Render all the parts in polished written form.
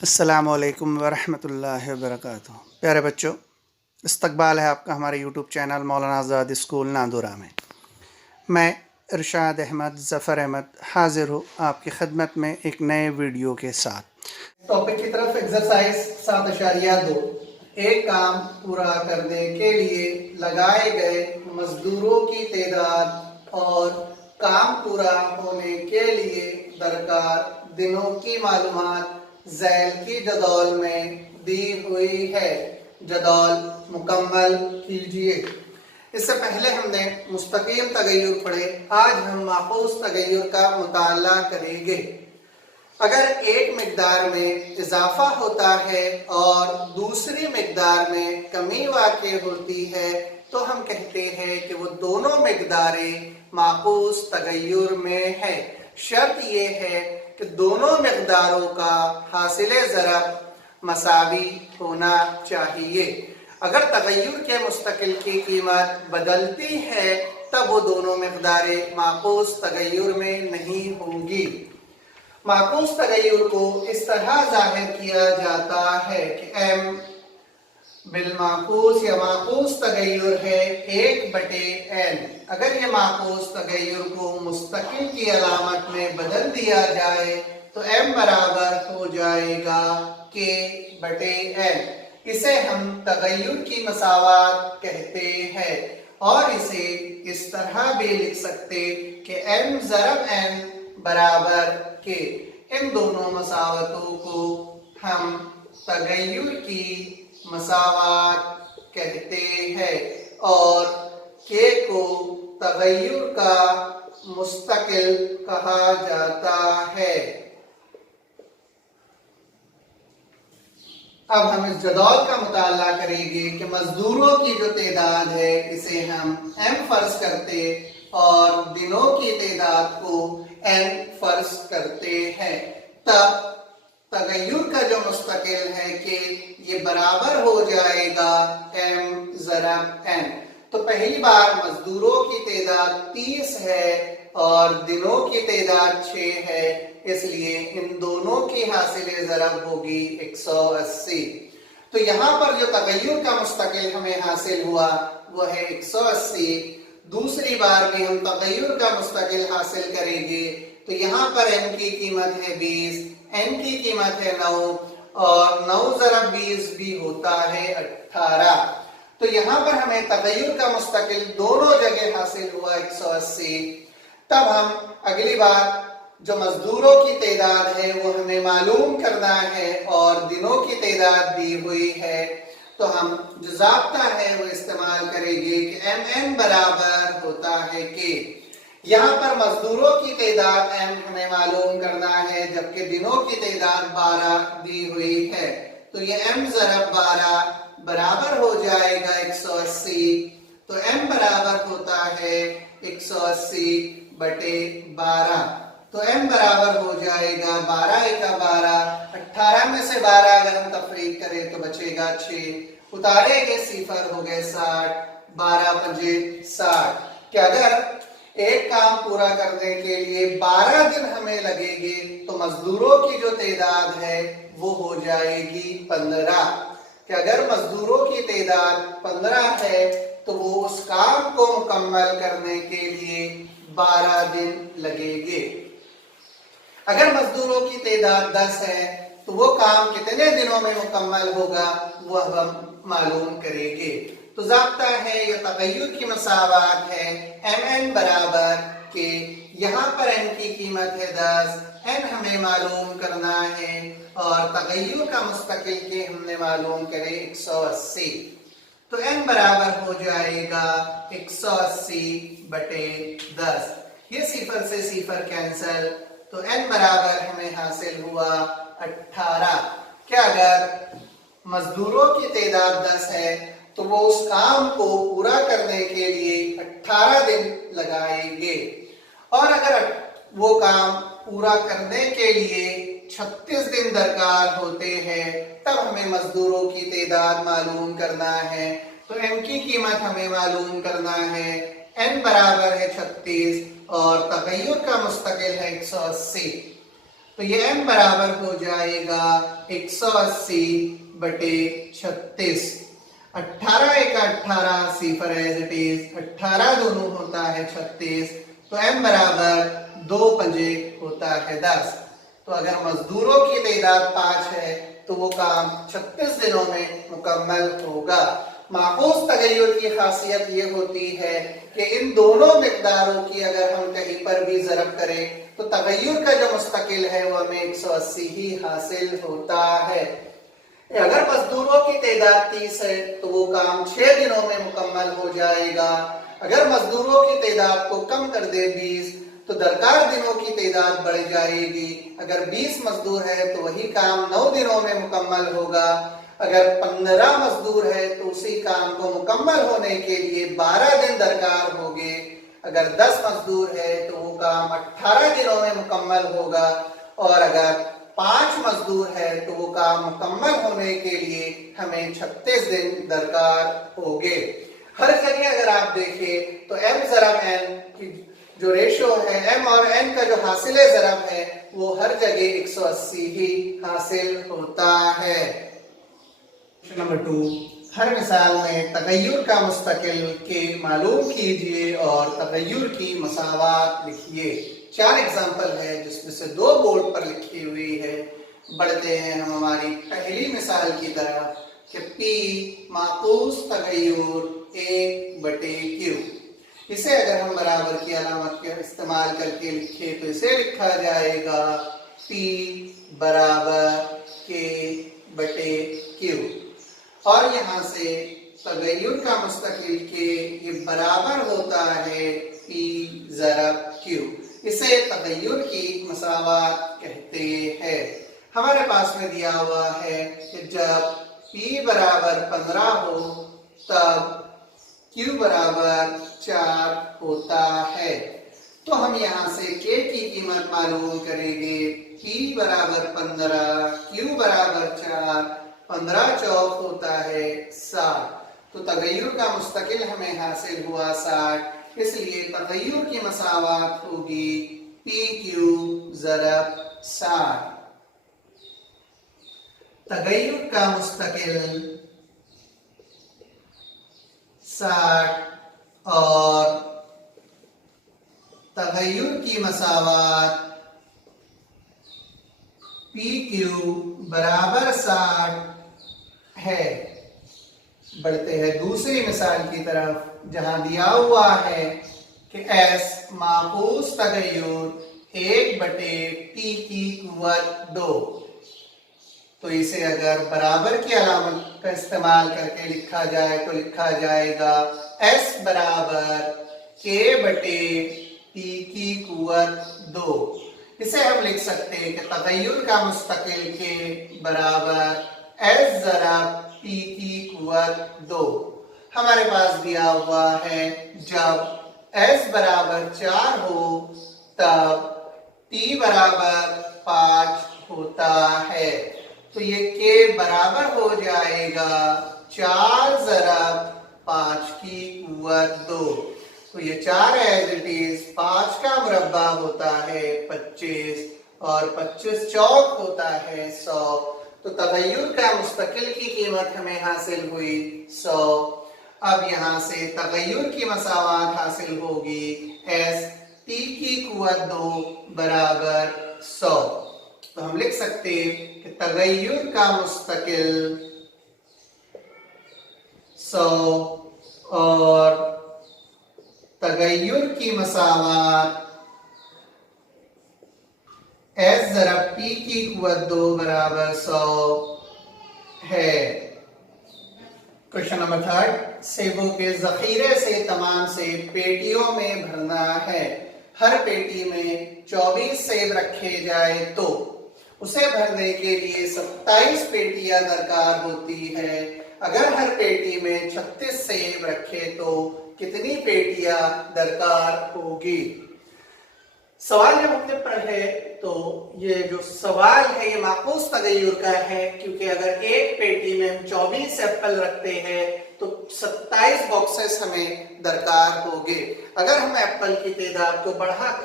السلام علیکم ورحمۃ اللہ وبرکاتہ۔ پیارے بچوں، استقبال ہے آپ کا ہمارے YouTube channel Maulana Azad school ناندورہ میں۔ میں ارشاد احمد ظفر احمد حاضر ہوں آپ کی خدمت میں ایک نئے ویڈیو کے ساتھ۔ ٹاپک کی طرف ایکسرسائز 7.2 ایک کام پورا کرنے کے لیے لگائے گئے مزدوروں کی تعداد اور کام پورا ہونے کے لیے درکار دنوں کی معلومات ذیل کی جدول میں دی ہوئی ہے۔ جدول مکمل کیجیے۔ اس سے پہلے ہم نے مستقیم تغیر پڑھے، آج ہم معکوس تغیر کا مطالعہ کریں گے۔ اگر ایک مقدار میں اضافہ ہوتا ہے اور دوسری مقدار میں کمی واقع ہوتی ہے تو ہم کہتے ہیں کہ وہ دونوں مقداریں معکوس تغیر میں ہے۔ شرط یہ ہے کہ دونوں مقداروں کا حاصل ضرب مساوی ہونا چاہیے۔ اگر تغیر کے مستقل کی قیمت بدلتی ہے تب وہ دونوں مقداریں معکوس تغیر میں نہیں ہوں گی۔ معکوس تغیر کو اس طرح ظاہر کیا جاتا ہے کہ m بالمعکوس یا معکوس تغیر ہے 1/n۔ اگر یہ معکوس تغیر کو مستقل کی علامت میں بدل دیا جائے تو m برابر ہو جائے گا k/n۔ اسے ہم تغیر کی مساوات کہتے ہیں اور اسے اس طرح بھی لکھ سکتے کہ m ضرب n برابر k۔ ان دونوں مساواتوں کو ہم تغیر کی مساوات کہتے ہیں اور k کو تغیر کا مستقل کہا جاتا ہے۔ اب ہم اس جدول کا مطالعہ کریں گے کہ مزدوروں کی جو تعداد ہے اسے ہم m فرض کرتے اور دنوں کی تعداد کو n فرض کرتے ہیں، تب تغیر کا جو مستقل ہے کہ یہ برابر ہو جائے گا m ضرب n۔ تو پہلی بار مزدوروں کی تعداد 30 ہے اور دنوں کی تعداد 6 ہے، اس لیے ان دونوں کی حاصل ضرب ہوگی 180۔ تو یہاں پر جو تغیر کا مستقل ہمیں حاصل ہوا وہ ہے 180۔ دوسری بار بھی ہم تغیر کا مستقل حاصل کریں گے تو یہاں پر m کی قیمت ہے 20، n کی قیمت ہے 9 اور 9 ضرب 20 بھی ہوتا ہے 18۔ تو یہاں پر ہمیں تغیر کا مستقل دونوں جگہ حاصل ہوا 180۔ تب ہم اگلی بار جو مزدوروں کی تعداد ہے وہ ہمیں معلوم کرنا ہے اور دنوں کی تعداد دی ہوئی ہے، تو ہم جو ضابطہ ہے وہ استعمال کریں گے کہ mn برابر ہوتا ہے k۔ یہاں پر مزدوروں کی تعداد m ہمیں معلوم کرنا ہے جبکہ دنوں کی تعداد 12 دی ہوئی ہے، تو یہ m ضرب 12 برابر ہو جائے گا 180۔ تو m برابر ہوتا ہے 180/12۔ تو m برابر ہو جائے گا 12 × 12، 18 میں سے 12 اگر ہم تفریق کریں تو بچے گا 6، اتارے گے صفر ہو گئے 60، 12 × 5 = 60۔ کہ اگر ایک کام پورا کرنے کے لیے 12 دن ہمیں لگے گے تو مزدوروں کی جو تعداد ہے وہ ہو جائے گی 15۔ کہ اگر مزدوروں کی تعداد 15 ہے تو وہ اس کام کو مکمل کرنے کے لیے 12 دن لگے گے۔ اگر مزدوروں کی تعداد 10 ہے تو وہ کام کتنے دنوں میں مکمل ہوگا وہ ہم معلوم کریں گے۔ تو ضابطہ ہے یا تغیر کی مساوات ہے mn برابر k۔ یہاں پر n کی قیمت ہے 10، n ہمیں معلوم کرنا ہے اور تغیر کا مستقل کے ہم نے معلوم کرے 180۔ تو n برابر ہو جائے گا 180/10۔ یہ صفر سے صفر کینسل، تو n برابر ہمیں حاصل ہوا 18۔ کہ اگر مزدوروں کی تعداد 10 ہے تو وہ اس کام کو پورا کرنے کے لیے 18 دن لگائیں گے، اور اگر وہ کام پورا کرنے کے لیے 36 دن درکار ہوتے ہیں تب ہمیں مزدوروں کی تعداد معلوم کرنا ہے۔ تو m کی قیمت ہمیں معلوم کرنا ہے، n برابر ہے 36 اور تغیر کا مستقل ہے 180۔ तो ये m बराबर हो जाएगा 180/36। 18 एका 18, सिफर एज इट इज, 18 दोनों होता है 36, तो m बराबर 2 पंजे होता है 10। तो अगर मजदूरों की तादाद 5 है तो वो काम 36 दिनों में मुकम्मल होगा। माकूस तगय्युर की खासियत ये होती है कि इन दोनों मिकदारों की अगर हम कहीं पर भी ज़रब करें तो तगय्युर का जो मुस्तकिल है वो हमें 180 ही हासिल होता है। अगर मजदूरों की तादाद 30 है तो वो काम 6 दिनों में मुकम्मल हो जाएगा। अगर मजदूरों की तादाद को कम कर दे 20 तो दरकार दिनों की तादाद बढ़ जाएगी। अगर 20 मजदूर है तो वही काम 9 दिनों में मुकम्मल होगा। अगर 15 मजदूर है तो उसी काम को मुकम्मल होने के लिए 12 दिन दरकार होंगे। अगर 10 मजदूर है तो वो काम 18 दिनों में मुकम्मल होगा। और अगर 5 मजदूर है तो वो काम मुकम्मल होने के लिए हमें 36 दिन दरकार होंगे। हर जगह अगर आप देखें तो m ज़रब n की जो रेशो है, m और n का जो हासिल ज़रब है वो हर जगह 180 ही हासिल होता है। नंबर 2, हर मिसाल में तगय्युर का मुस्तकिल के मालूम कीजिए और तगय्युर की मसावात लिखिए। 4 एग्जाम्पल है जिसमें से 2 बोर्ड पर लिखी हुई है। बढ़ते हैं हम हमारी पहली मिसाल की तरफ कि P माकूस तगय्युर 1/Q। इसे अगर हम बराबर की अलामत के इस्तेमाल करके लिखे तो इसे लिखा जाएगा P बराबर K/Q। और यहाँ से तगय्युर का मुस्तकिल के ये बराबर होता है P ज़रब Q। इसे तगय्युर की मसावात कहते हैं। हमारे पास में दिया हुआ है कि जब P बराबर 15 हो तब Q बराबर 4 होता है। तो हम यहाँ से K की कीमत मालूम करेंगे। P बराबर 15, Q बराबर 4, 15 चौक होता है 60। तो तगय्युर का मुस्तकिल हमें हासिल हुआ 60, इसलिए तगय्युर की मसावात होगी PQ ज़रब 60। तगय्युर का मुस्तकिल 60 और तगय्युर की मसावात PQ बराबर 60 है। बढ़ते हैं दूसरी मिसाल की तरफ जहां दिया हुआ है कि S माकूस तगय्युर 1/T की कुव्वत 2। तो इसे अगर बराबर की अलामत का इस्तेमाल करके लिखा जाए तो लिखा जाएगा S बराबर K/T की कुव्वत 2। इसे हम लिख सकते हैं कि तगय्युर का मुस्तकिल के बराबर S ज़रब T की कुव्वत 2। हमारे पास दिया हुआ है जब S बराबर 4 हो तब T बराबर 5 होता है। तो ये K बराबर हो जाएगा 4 ज़रब 5 की कुव्वत 2। तो ये 4 एज इट इज, 5 का मुरब्बा होता है 25 और 25 चौक होता है 100। तो तगय्युर का मुस्तकिल की कीमत हमें हासिल हुई 100। अब यहाँ से तगय्युर की मसावात हासिल होगी S T की कुव्वत 2 बराबर 100। तो हम लिख सकते हैं कि तगय्युर का मुस्तकिल 100 और तगय्युर की मसावात S ज़रब T की कुव्वत 2 बराबर 100 है। क्वेश्चन नंबर 3, सेबों के जखीरे से तमाम सेब पेटियों में भरना है। हर पेटी में 24 सेब रखे जाए तो उसे भरने के लिए 27 पेटियां दरकार होती है। अगर हर पेटी में 36 सेब रखे तो कितनी पेटियां दरकार होगी। सवाल जब अपने पर है तो ये जो सवाल है ये माकूस तगय्युर का है, क्योंकि अगर एक पेटी में हम 24 एप्पल रखते हैं तो 27 बॉक्सेस हमें दरकार होंगे। अगर हम एप्पल की तादाद को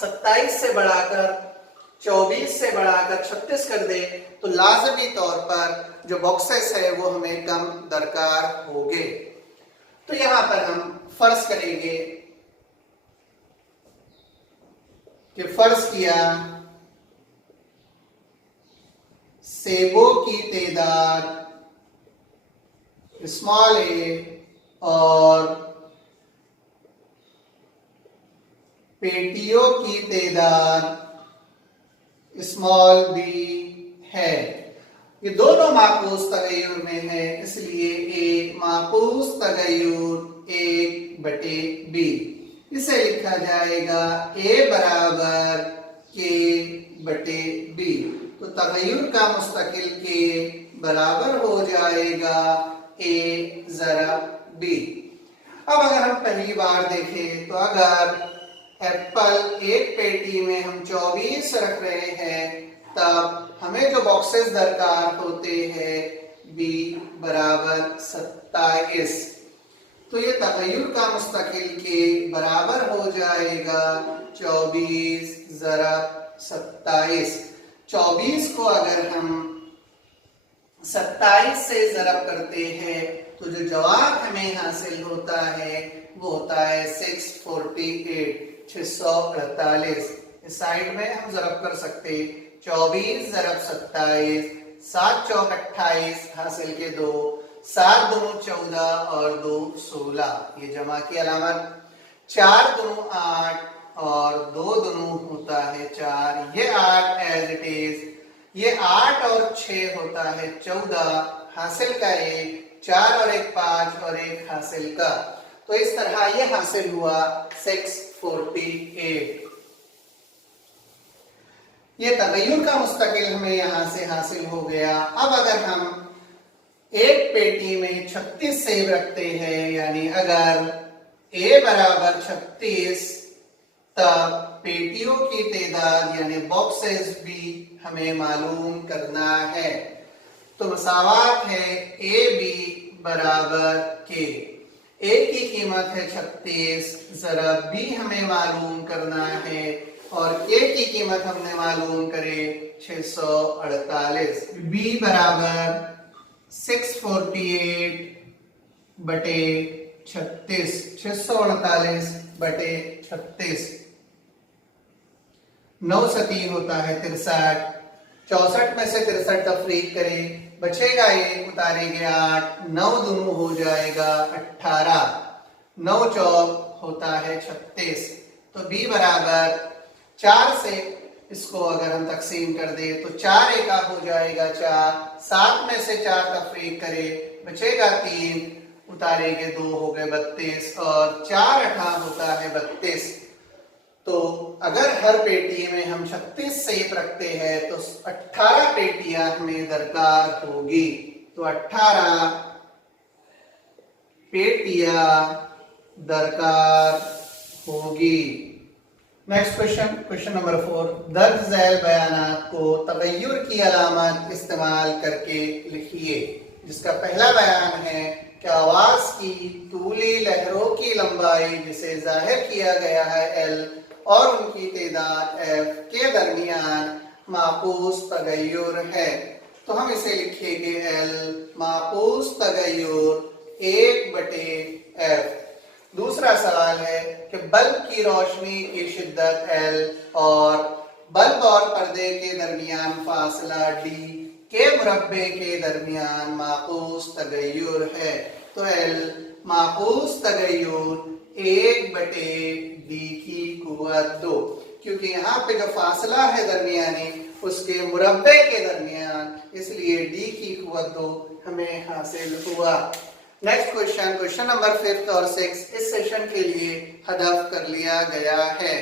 27 से बढ़ाकर 24 से बढ़ाकर 36 कर दे तो लाजमी तौर पर जो बॉक्सेस है वो हमें कम दरकार होंगे। तो यहां पर हम फर्ज करेंगे कि फर्ज किया सेबों की तादाद स्मॉल ए और पेटियों की तादाद स्मॉल बी है। ये दोनों माकूस तगय्युर में है, इसलिए ए माकूस तगय्युर 1/b। इसे लिखा जाएगा ए बराबर के बटे बी। तो तगय्युर का मुस्तकिल के बराबर हो जाएगा ए ज़रा बी। अब अगर हम पहली बार देखें तो अगर एप्पल एक पेटी में हम 24 रख रहे हैं तब हमें जो बॉक्सेस दरकार होते हैं बी बराबर 27। तो ये तगय्युर का मुस्तकिल के बराबर हो जाएगा 24 ज़रब 27। 24 को अगर हम 27 से ज़रब करते हैं तो जो जवाब हमें हासिल होता है वो होता है 648। इस साइड में हम ज़रब कर सकते 24 ज़रब 27, 7 चौक 28 हासिल के 2, 7 दूनी 14 और 2 16। ये जमा की अलामत 4 दूनी 8 और 2 दूनी होता है 4। ये 8 एज इट इज। ये 8 और 6 होता है 14। हासिल का 1, 4 और 1 5 और 1 हासिल का। तो इस तरह ये हासिल हुआ 648। ये तगय्युर का मुस्तकिल हमें यहां से हासिल हो गया। अब अगर हम एक पेटी में 36 सेब रखते हैं, यानी अगर ए बराबर 36 तब पेटियों की तादाद यानी बॉक्सेस भी हमें मालूम करना है। तो मसावात है ए बी बराबर के। ए की कीमत है 36 ज़रब बी हमें मालूम करना है और के की कीमत हमने मालूम करे 648। बी बराबर 648 बटे 36। 648 बटे 36। 9 सती होता है 63। 64 में से 63 तफरीक करें, बचेगा 1, उतारेंगे 8, 9 दूनी हो जाएगा 18, 9 चौक होता है 36। तो बी बराबर 4 से इसको अगर हम तकसीम कर दे तो 4 एका हो जाएगा 4, 7 में से 4 तफरीक करें, बचेगा 3, उतारेंगे 2 हो गए 32 और 4 अठा होता है 32। तो अगर हर पेटी में हम 36 सेब रखते हैं तो 18 पेटियां हमें दरकार होगी। तो 18 पेटियां दरकार होगी। Next question number 4। दर्ज झैल बयानात को तगय्युर की अलामत इस्तेमाल करके लिखिए। जिसका पहला बयान है कि आवाज की तूली लहरों की लंबाई जिसे जाहिर किया गया है L और उनकी तादाद F के दरमियान माकूस तगय्युर है। तो हम इसे लिखेंगे L माकूस तगय्युर 1/F। दूसरा सवाल है कि बल्ब की रोशनी की शिद्दत L और बल्ब और पर्दे के दरमियान फासला D के मुरब्बे के दरमियान माकूस तगय्युर है। तो L माकूस तगय्युर 1/D की कुव्वत 2, क्योंकि यहाँ पे जो फासला है दरमियानी उसके मुरब्बे के दरमियान, इसलिए D की कुव्वत 2 हमें हासिल हुआ। नेक्स्ट क्वेश्चन नंबर 5 और 6 इस सेशन के लिए हदफ कर लिया गया है।